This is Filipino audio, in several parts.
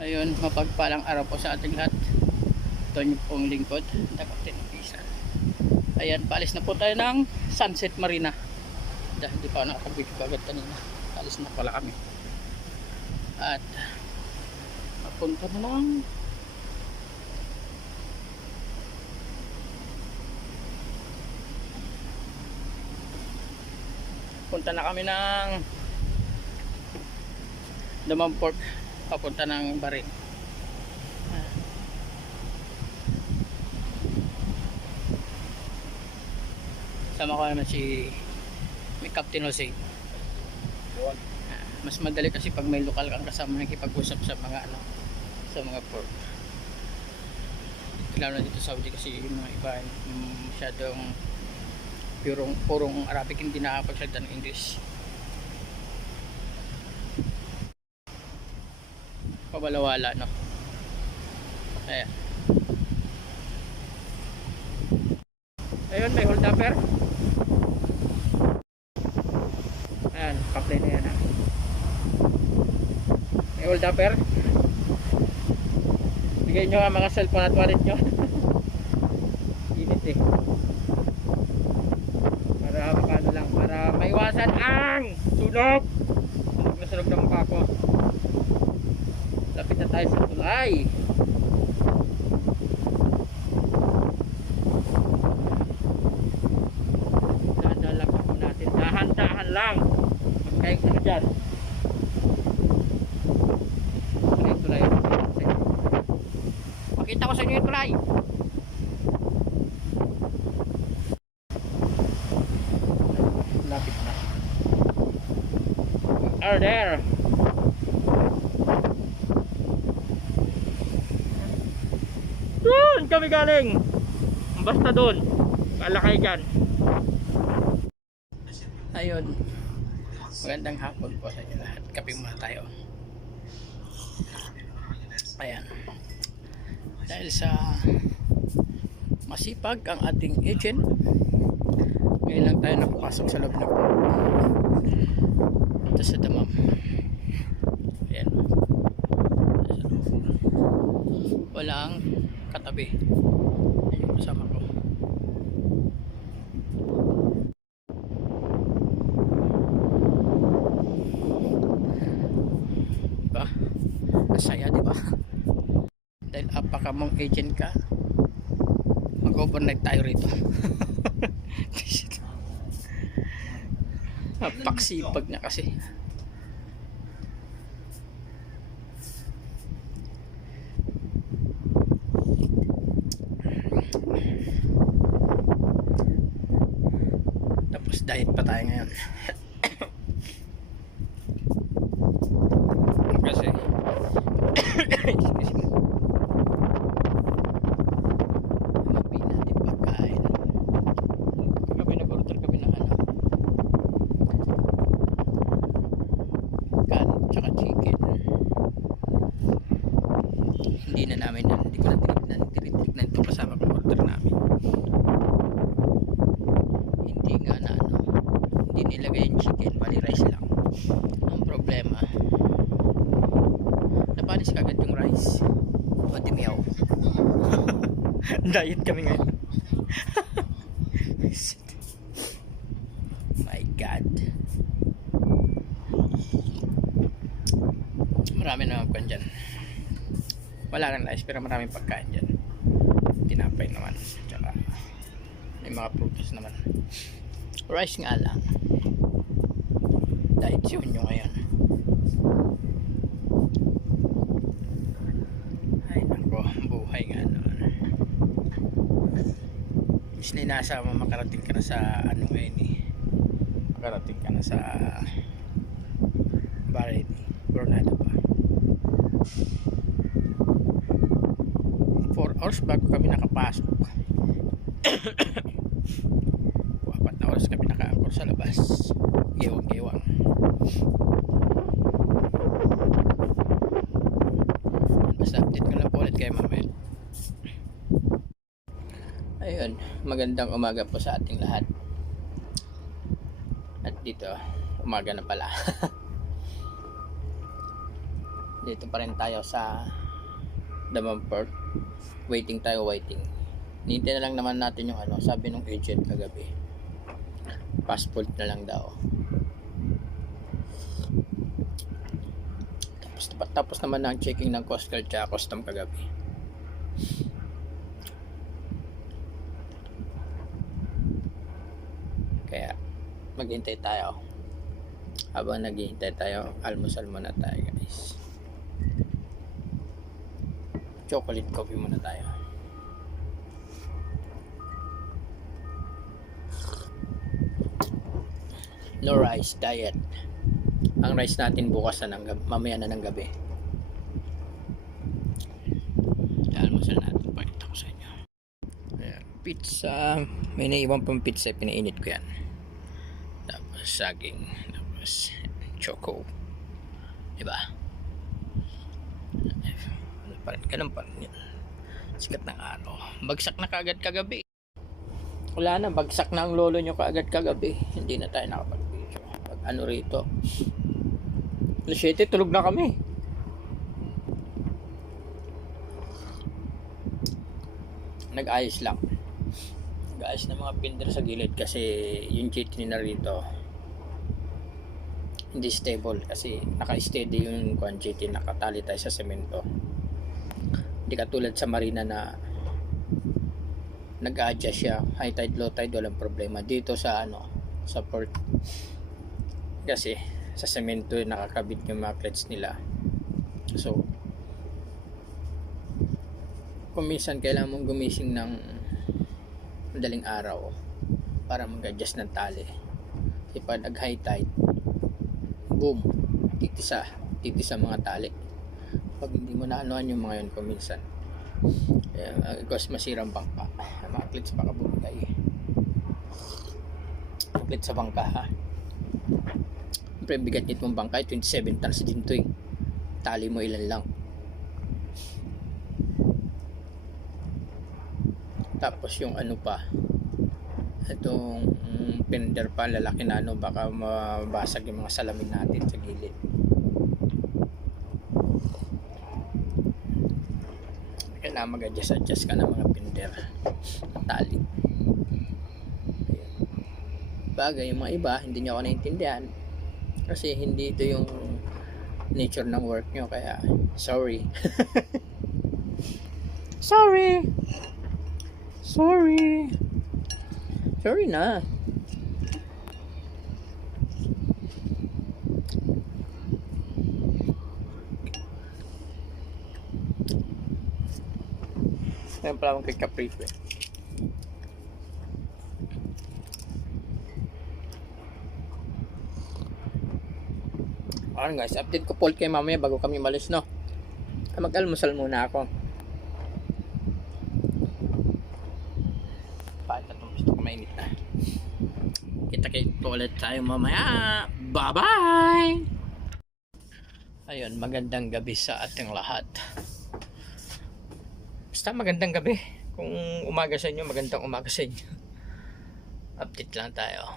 Ayun, mapagpalang araw po sa ating lahat. Ito yung pong lingkod, the Captain Official. Ayan, paalis na po tayo ng Sunset Marina. Dahil hindi pa ako nakakabigyo agad kanina. Paalis na pala kami. At mapunta na lang. Punta na kami ng Daman Port, papunta ng Bahrain. Sama ko naman si Captain Jose. Mas madali kasi pag may lokal kang kasama nakikipag-usap sa mga sa mga port. Lalo na dito sa Saudi kasi yung mga iba masyadong purong Arabic, hindi nakapagsalita ng English. Pawala-wala, no? Ayan. Ayun, may hold upper. Ayan, kaplay na yan, ha. May hold upper. Bigay nyo ang mga cellphone at wallet nyo. Init eh. Para makano lang, para maiwasan ang sunog. Sunog na sunog ng mukha ko. Lapit na tayo sa tulay. Dahan-dahan lang po natin. Dahan-dahan lang. Magkayang ano dyan. Ano yung tulay? Pakita ko sa inyo yung tulay. Lapit na. We are there. Doon kami galing. Basta doon. Kalakay dyan. Ayun. Magandang hapon po sa inyo lahat. Kape muna tayo. Ayan. Dahil sa masipag ang ating agent, ngayon lang tayo nakapasok sa loob ng port. Ito sa Dammam. Ayan. Walang katabi. Ayan yung kasama ko. Diba? Masaya, diba? Dahil apakamong agent ka, mag-overnight tayo rito. Napaksipag na kasi. Tapos diet pa tayo ngayon. Kasi mabili natin pagkain. Kami nag-order kami ng kan tsaka chicken. Hindi ko na tinignan ito kasama kong order namin. Hindi nga na hindi nilagay yung chicken, bali rice lang. Ang problema, napanis kagad yung rice. Pati meow. Diet kami ngayon. My God. Marami naman pagkain dyan. Wala lang rice pero maraming pagkain dyan. Tinapay naman. Tsaka may mga prutas naman. Rice nga lang. Diet si Unyo ngayon. Ay nako, buhay nga naman. Is linasa mo makarating ka na sa ano ngayon eh. Makarating ka na sa Bahrain. Granada pa. 4 hours bago kami nakapasok. 4 na oras kami naka-anchor sa labas. Gewang-gewang. Basta update ko lang po ulit kayo mamaya. Ayun, magandang umaga po sa ating lahat. At dito, umaga na pala. Dito pa rin tayo sa Davenport. Waiting tayo, waiting. Nintay na lang naman natin yung ano, sabi nung agent kagabi. Passport na lang daw. Tapos naman na ang checking ng Coast Guard at custom kagabi. Kaya maghintay tayo. Habang naghihintay tayo, almusal muna tayo guys. Chocolate coffee muna tayo. No rice diet. Ang rice natin bukas na ng gabi, mamaya na ng gabi. Almusal natin, pakita ko sa inyo. Ayan, pizza. May naiwan pang pizza, pinainit ko yan. Tapos saging, tapos choco. Diba? Ano pa rin, ganun pa rin yun. Sikat ng araw. Bagsak na kaagad kagabi. Wala na, bagsak na ang lolo nyo kaagad kagabi. Hindi na tayo nakapag-video. Pag ano rito. Alas 7, tulog na kami. Nag-ayos lang. Nag-ayos na mga pinder sa gilid kasi yung jeepney na rito hindi stable kasi naka-steady yung jeepney, nakatali tayo sa semento. Hindi katulad sa marina na nag-adjust siya, high tide, low tide, walang problema. Dito sa ano, sa port kasi sa semento nakakabit yung mga clutch nila. So kung minsan kailangan mong gumising ng madaling araw para mag-adjust ng tali. Kasi pag nag-high tide, boom, titisa mga tali. Pag hindi mo na anuhan yung mga yun kung minsan, because masirang bangka, mga clips baka bumigay. Clips sa bangka ha. Siyempre bigat nitong bangka 27 tons din to eh. Tali mo ilan lang. Tapos yung ano pa, itong fender pa, lalaki na ano, baka mabasag yung mga salamin natin sa gilid. Kailangan mag-adjust ka ng mga fender at tali. Bagay yung mga iba hindi nyo ako naintindihan kasi hindi ito yung nature ng work nyo, kaya sorry. sorry na. Ngayon pala akong kikaprito eh. Alright guys, update ko Paul kay mamaya bago kami malis, no? Mag-almusal muna ako. Pakita itong gusto ko, mainit na. Kita-kita ulit tayo mamaya. Bye-bye! Ayun, magandang gabi sa ating lahat. Basta magandang gabi. Kung umaga sa inyo, magandang umaga sa inyo. Update lang tayo.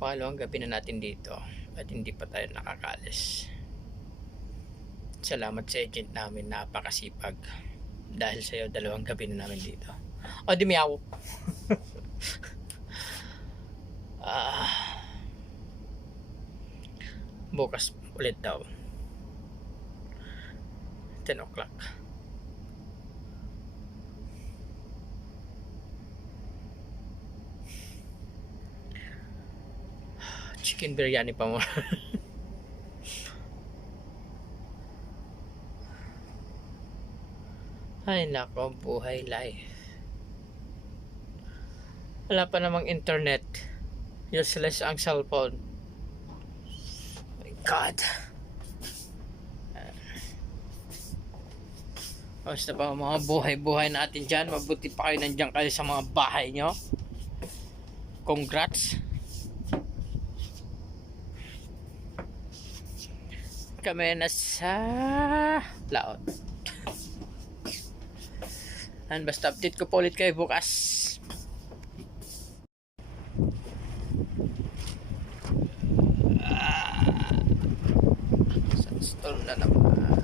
Pangalawang gabi na natin dito at hindi pa tayo nakakalis. Salamat sa agent namin, napakasipag. Dahil sa iyo, 2 gabi na namin dito. O, di miyaw. Bukas ulit daw 10 o'clock. Chicken biryani pa mo. Ay nako, buhay life. Wala pa namang internet. Useless ang cellphone. My God. Basta pa mga buhay-buhay natin dyan. Mabuti pa kayo nandiyan kayo sa mga bahay nyo. Congrats. Kami na sa laot. And basta update ko po ulit kayo bukas. Sa install na naman.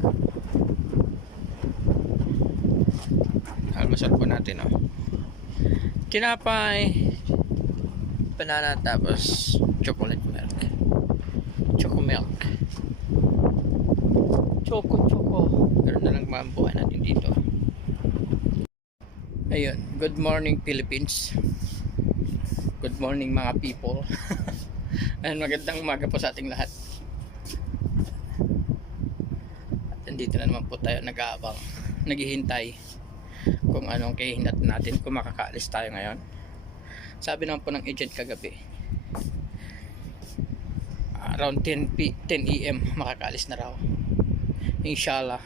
Almusal po natin, oh. Tinapay, banana, tapos chocolate milk. Choco milk. Choco. Meron na lang mga buhay natin dito. Ayun, good morning Philippines. Good morning mga people. Ayun, magandang umaga po sa ating lahat. At nandito na naman po tayo nag-aabang, naghihintay kung anong kahinat natin kung makakaalis tayo ngayon. Sabi naman po ng agent kagabi, around 10 AM makakaalis na raw, inshallah.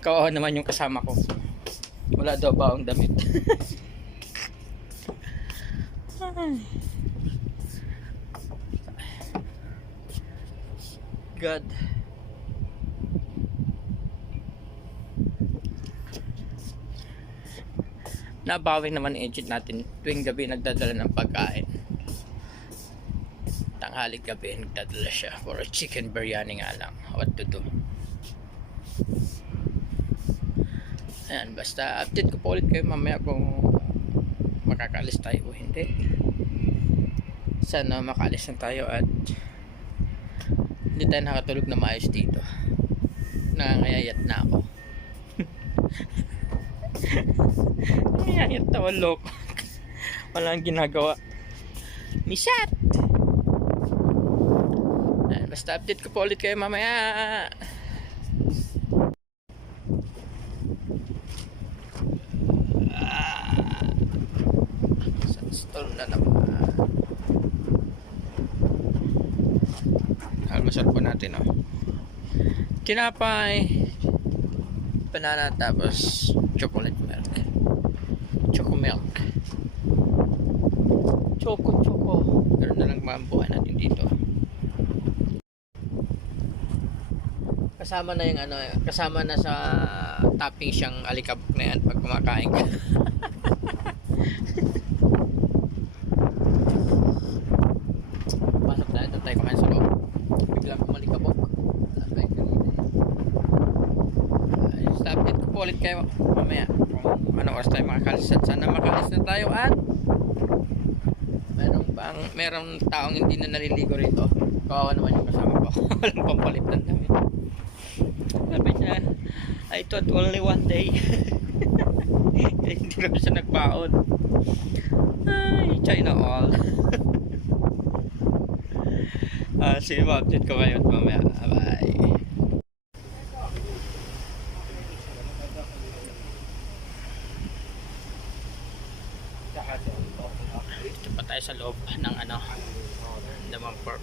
Kawawa naman yung kasama ko, wala daw baong damit. God, nabawi naman ang agent natin. Tuwing gabi nagdadala ng pagkain, tanghali gabi nagdadala siya for a chicken biryani nga lang. What to do? Ayan, basta update ko po ulit kayo mamaya kung makakaalis tayo o hindi. Sana makaalis na tayo at hindi tayo nakatulog na maayos dito. Nangangayayat na ako. Nangangayayat na, walok. Walang ginagawa. Misat! Basta update ko po ulit kayo mamaya. Sa stall na naman. Almusal po natin, oh. Tinapay, banana, tapos chocolate milk. Choco milk. Choco. Meron na lang mga buhay natin dito. Kasama na yung ano, kasama na sa topping siyang alikabok na yan pag kumakain ka. Pasok tayo, doon tayo kumain sa loob. Biglang kumalikabok. Update ko po ulit kayo mamaya kung anong oras tayo makakalis at sana makalis na tayo at merong taong hindi na naliligo rito. Kawawa naman yung kasama ko. Walang pampalit ng damit. Sabi niya, I thought only one day. Hindi na siya nagbaon. Ay, China all. Sige, update ko kayo mamaya. Bye. Dito pa tayo sa loob ng ano, Damang Park.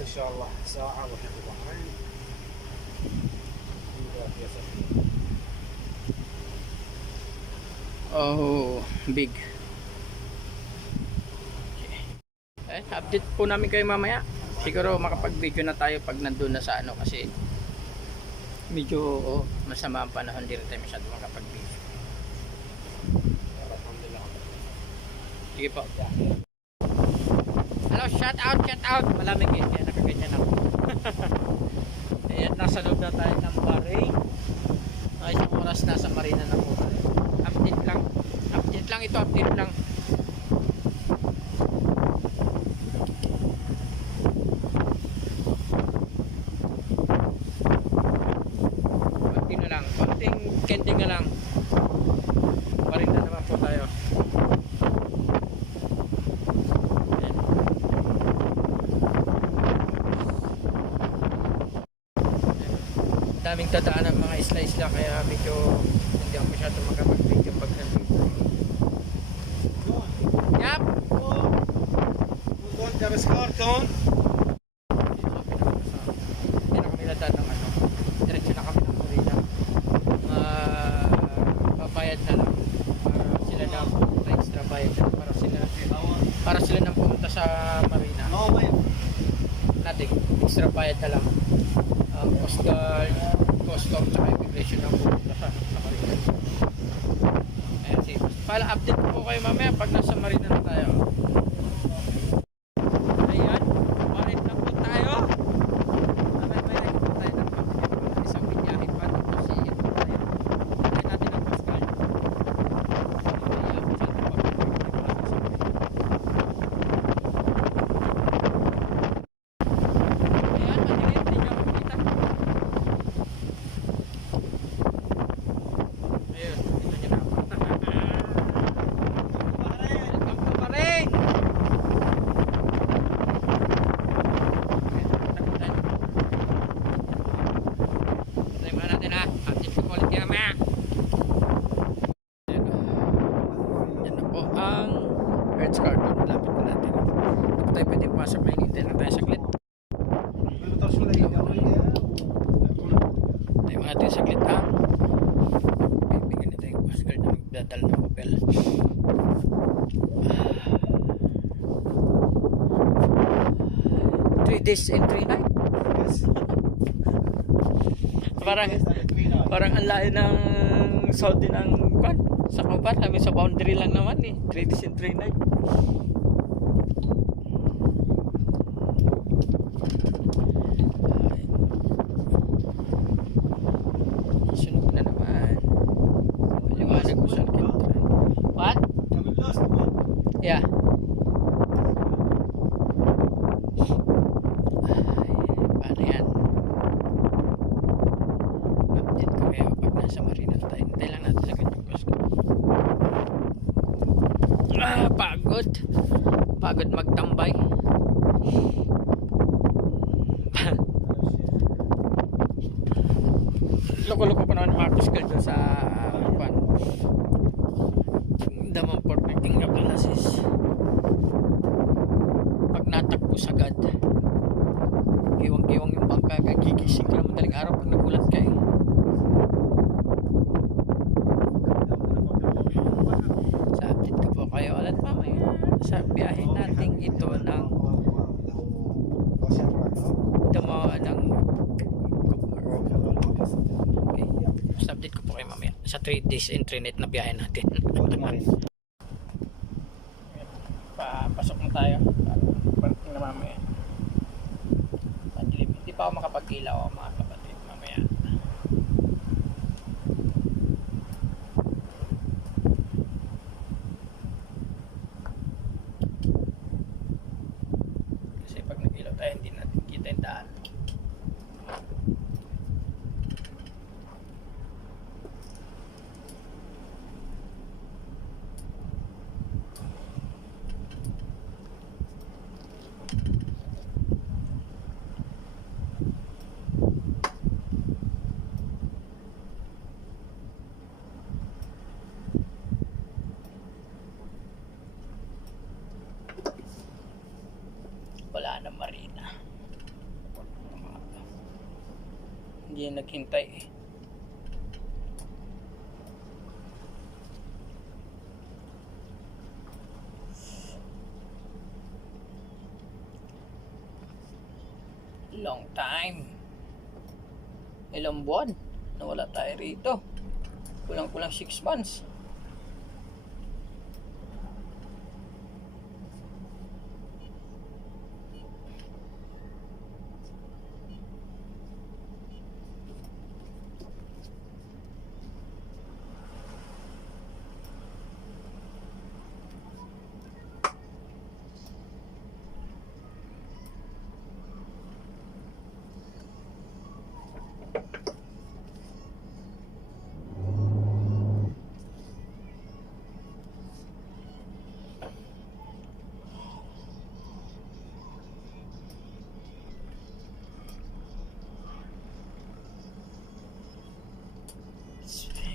Inshallah, sa'a wa Oh, big. Okay. Update po namin kayo mamaya. Siguro makapag-video na tayo pag nandun na sa ano kasi medyo masama ang panahon, di rin tayo masyado makapag-video. Sige po. Hello, shout out. Malamig eh, kaya nakaganyan ako. Ayan, nasa loob na tayo ng Bahrain. Isang oras nasa Marina na po tayo. Update lang ito. Konting na lang, konting kending na lang. Marina naman po tayo. Daming tadaan ng mga isla-isla kaya medyo hindi ako masyado makapag-video pag nandito. Yap! Doon, James Carton. Hindi na kami ladaan ng ano. Diretso na kami ng Marina. Babayad na lang. Para sila na pumunta, extra bayad na para sila na pumunta sa Marina. Nothing. Extra bayad na lang. Coast Guard, Custom, saka Immigration ang pupunta sa Marina. Ayan, sige. Para update po kayo mamaya pag nasa Marina na tayo. Ayan, marit na po tayo. May po tayo ng isang days and 3 nights. Yes. Parang, Yes, and 3 nights. parang ang layo ng Saudi ng kwan. Sa Kuban, kami sa boundary lang naman eh. 3 days and 3 nights. Ay. Sunog na naman. Liwanag po sa akin. What? Kami last one. Yeah. Ay, paano yan? Update ko kayo pag nasa Marina tayo. Hintay lang natin agad yung Coast Guard. Pagod. Pagod magtambay. Loko-loko pa naman mga Coast Guard dun sa kwan. Damang Port King Abdulaziz. Pag natakbo sagad, iwang-iwang yung bangka, kagigising ka na madaling araw pag nagulat ka eh. Sa update ko po kayo ulit mamaya sa biyahe natin ito ng Damawa ng okay. Sa update ko po kayo mamaya sa 3 days internet na biyahe natin. Papasok na tayo. Parting na mamaya. Hindi pa ako makapag-ilaw mga kapatid mamaya. Kasi pag nag-ilaw tayo hindi natin kita yung daan. Wala na Marina. Hindi yan naghintay eh. Long time. Ilang buwan na wala tayo rito. Kulang-kulang 6 months.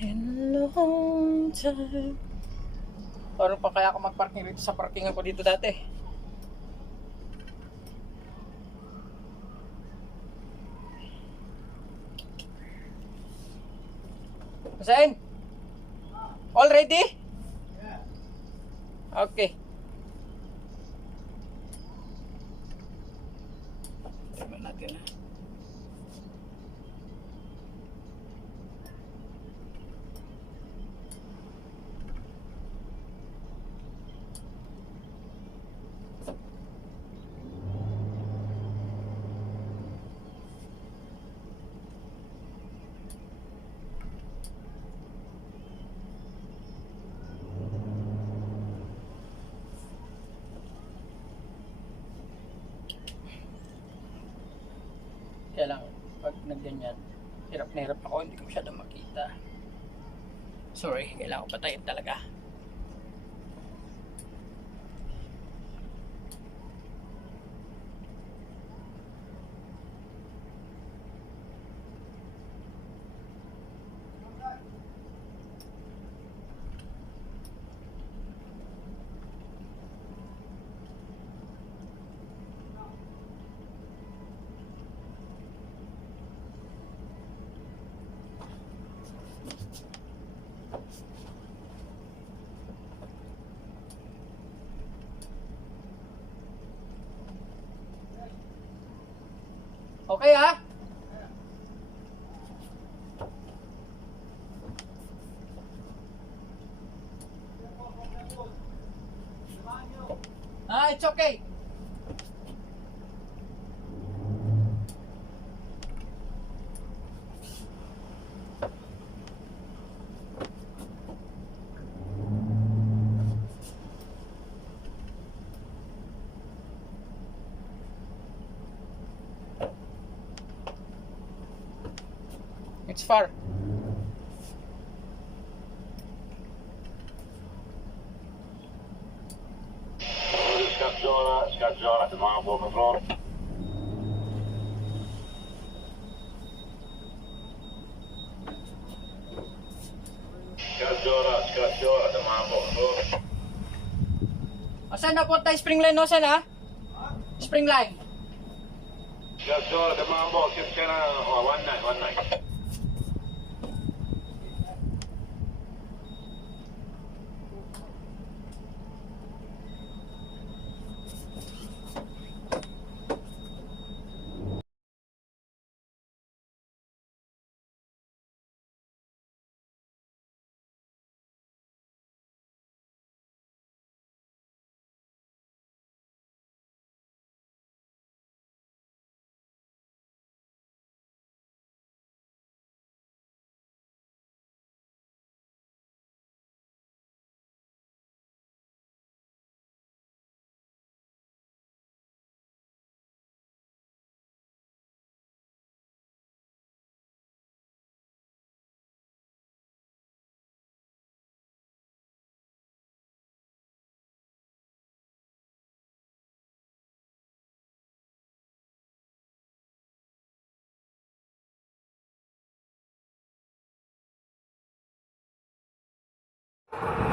Been a long time. Paano pa kaya ako mag-parking rito sa parkingan ko dito dati? Hussein? All ready? Yeah. Okay. Tignan natin na. Kaya lang, pag nagganyan, hirap na hirap ako, hindi ko masyadong makita. Sorry, kailangan ko patayin talaga. Okay ha? It's okay. It's far. Ska köra till Malmö från. Ska köra till Malmö från. Asan na po tayo spring line no, saan ha? Spring line. Ska köra till Malmö, ska köra one night.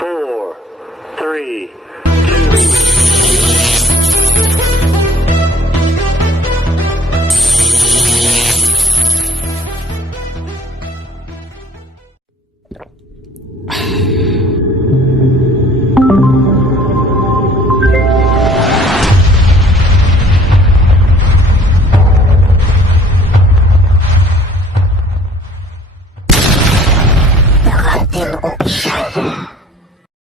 Four, three, Nakatero opisyal.